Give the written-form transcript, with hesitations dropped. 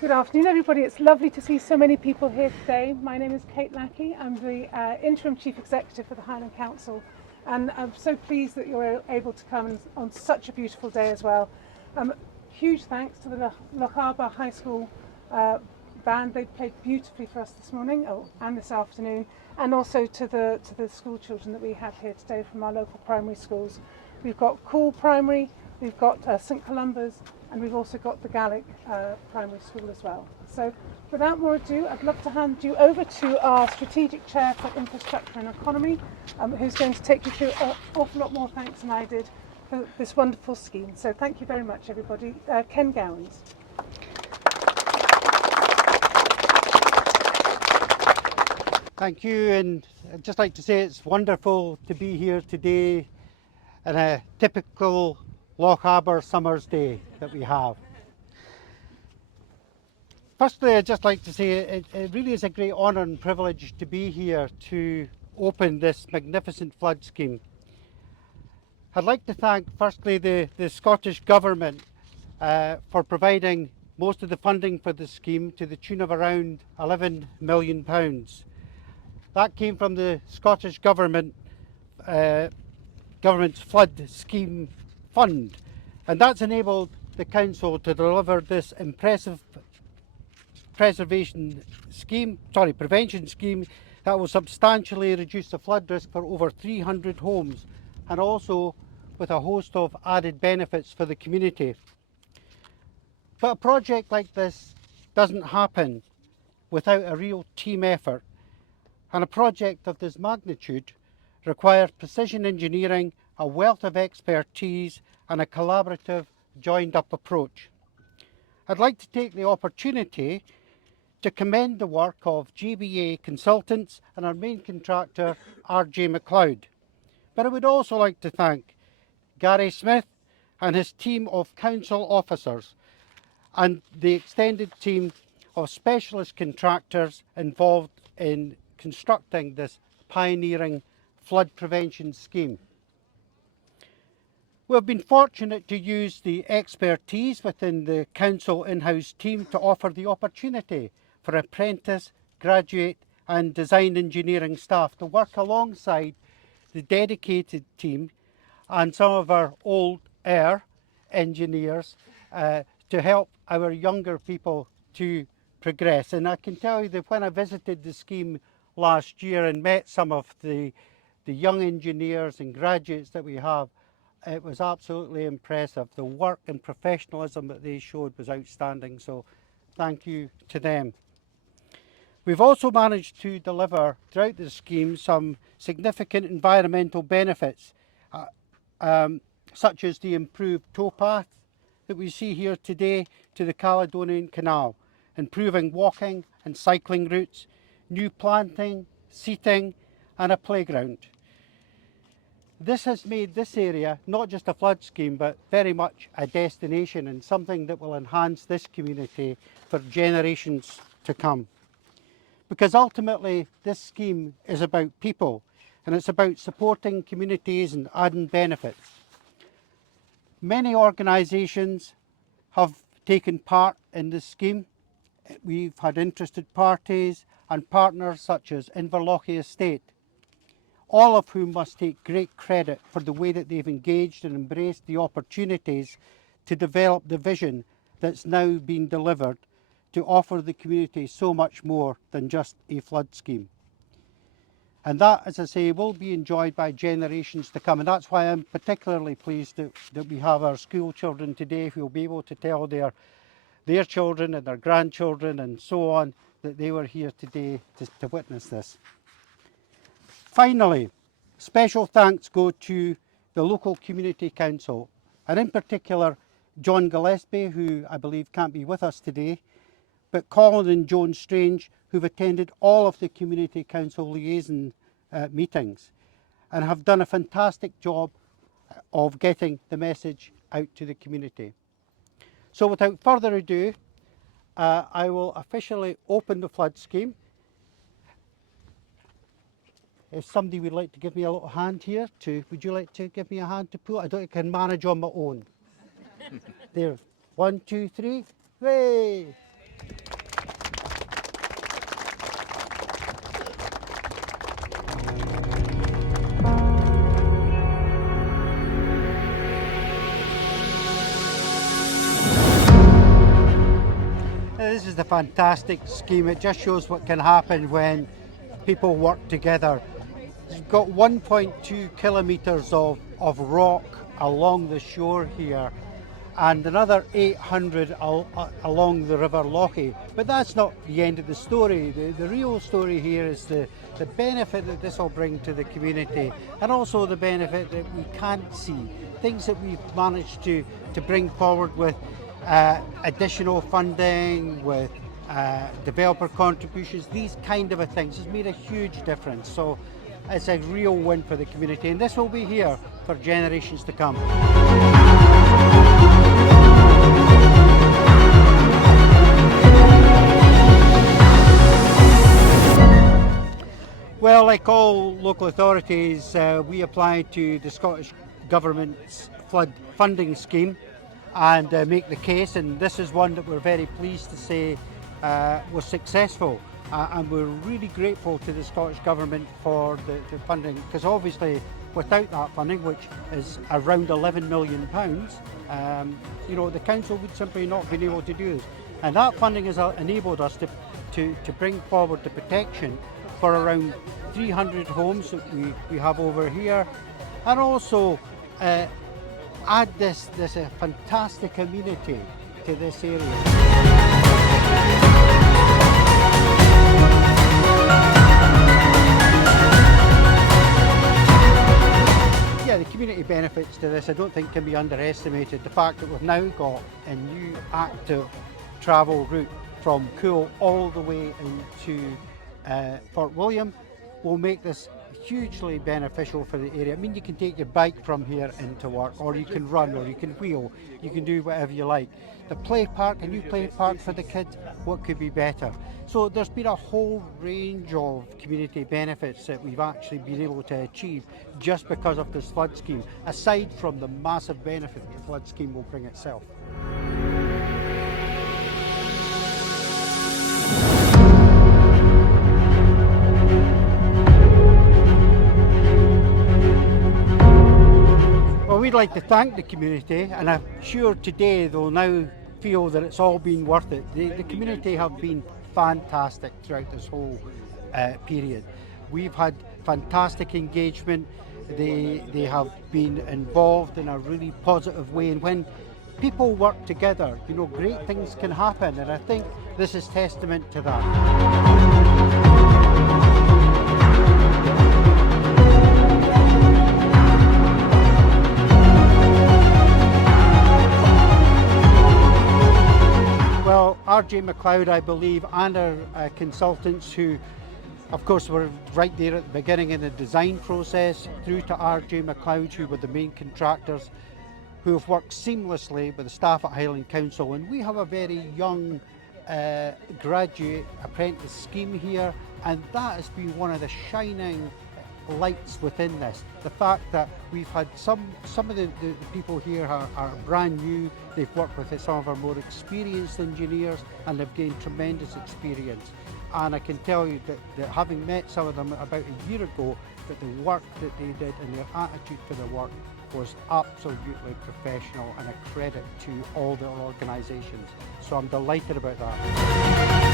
Good afternoon, everybody. It's lovely to see so many people here today. My name is Kate Lackey. I'm the Interim Chief Executive for the Highland Council, and I'm so pleased that you're able to come on such a beautiful day as well. Huge thanks to the Lochaber High School band. They played beautifully for us this morning and this afternoon, and also to the school children that we have here today from our local primary schools. We've got Caol Primary, we've got St Columba's, and we've also got the Gaelic Primary School as well. So without more ado, I'd love to hand you over to our Strategic Chair for Infrastructure and Economy, who's going to take you through an awful lot more thanks than I did for this wonderful scheme. So thank you very much, everybody. Ken Gowans. Thank you, and I'd just like to say it's wonderful to be here today in a typical Lochaber summer's day that we have. Firstly, I'd just like to say it really is a great honour and privilege to be here to open this magnificent flood scheme. I'd like to thank firstly the Scottish Government for providing most of the funding for the scheme to the tune of around £11 million. That came from the Scottish Government's flood scheme fund, and that's enabled the council to deliver this impressive prevention scheme that will substantially reduce the flood risk for over 300 homes, and also with a host of added benefits for the community. But a project like this doesn't happen without a real team effort, and a project of this magnitude requires precision engineering, a wealth of expertise, and a collaborative, joined-up approach. I'd like to take the opportunity to commend the work of GBA Consultants and our main contractor, RJ McLeod. But I would also like to thank Gary Smith and his team of council officers and the extended team of specialist contractors involved in constructing this pioneering flood prevention scheme. We've been fortunate to use the expertise within the council in-house team to offer the opportunity for apprentice, graduate and design engineering staff to work alongside the dedicated team and some of our old air engineers to help our younger people to progress. And I can tell you that when I visited the scheme last year and met some of the young engineers and graduates that we have, it was absolutely impressive. The work and professionalism that they showed was outstanding, so thank you to them. We've also managed to deliver throughout the scheme some significant environmental benefits, such as the improved towpath that we see here today to the Caledonian Canal, improving walking and cycling routes, new planting, seating and a playground. This has made this area not just a flood scheme, but very much a destination and something that will enhance this community for generations to come. Because ultimately this scheme is about people, and it's about supporting communities and adding benefits. Many organisations have taken part in this scheme. We've had interested parties and partners such as River Lochy Estate, all of whom must take great credit for the way that they've engaged and embraced the opportunities to develop the vision that's now been delivered to offer the community so much more than just a flood scheme. And that, as I say, will be enjoyed by generations to come, and that's why I'm particularly pleased that we have our school children today who will be able to tell their children and their grandchildren and so on that they were here today to witness this. Finally, special thanks go to the local community council, and in particular John Gillespie, who I believe can't be with us today, but Colin and Joan Strange, who've attended all of the community council liaison meetings and have done a fantastic job of getting the message out to the community. So without further ado, I will officially open the flood scheme. If somebody would like to give me a little hand here, would you like to give me a hand to pull? I don't think I can manage on my own. There, 1, 2, 3, hooray! is the fantastic scheme. It just shows what can happen when people work together. You've got 1.2 kilometres of rock along the shore here, and another 800 along the River Lochy. But that's not the end of the story. The real story here is the benefit that this will bring to the community, and also the benefit that we can't see. Things that we've managed to bring forward with additional funding, with developer contributions, these kind of things has made a huge difference. So it's a real win for the community, and this will be here for generations to come. Well, like all local authorities, we applied to the Scottish Government's flood funding scheme and make the case, and this is one that we're very pleased to say was successful, and we're really grateful to the Scottish Government for the funding, because obviously without that funding, which is around £11 million, you know, the council would simply not been able to do this, and that funding has enabled us to bring forward the protection for around 300 homes that we have over here, and also add this fantastic amenity to this area. Yeah, the community benefits to this I don't think can be underestimated. The fact that we've now got a new active travel route from Caol all the way into Fort William will make this hugely beneficial for the area. I mean, you can take your bike from here into work, or you can run, or you can wheel, you can do whatever you like. The play park, a new play park for the kids, what could be better? So there's been a whole range of community benefits that we've actually been able to achieve just because of this flood scheme, aside from the massive benefit the flood scheme will bring itself. Well, we'd like to thank the community, and I'm sure today they'll now feel that it's all been worth it. The community have been fantastic throughout this whole period. We've had fantastic engagement. They have been involved in a really positive way, and when people work together, you know, great things can happen, and I think this is testament to that. Well, RJ McLeod, I believe, and our consultants who, of course, were right there at the beginning in the design process, through to RJ McLeod, who were the main contractors, who have worked seamlessly with the staff at Highland Council. And we have a very young graduate apprentice scheme here, and that has been one of the shining lights within this. The fact that we've had some of the people here are brand new. They've worked with some of our more experienced engineers, and they've gained tremendous experience. And I can tell you that having met some of them about a year ago, that the work that they did and their attitude for the work was absolutely professional and a credit to all their organisations. So I'm delighted about that.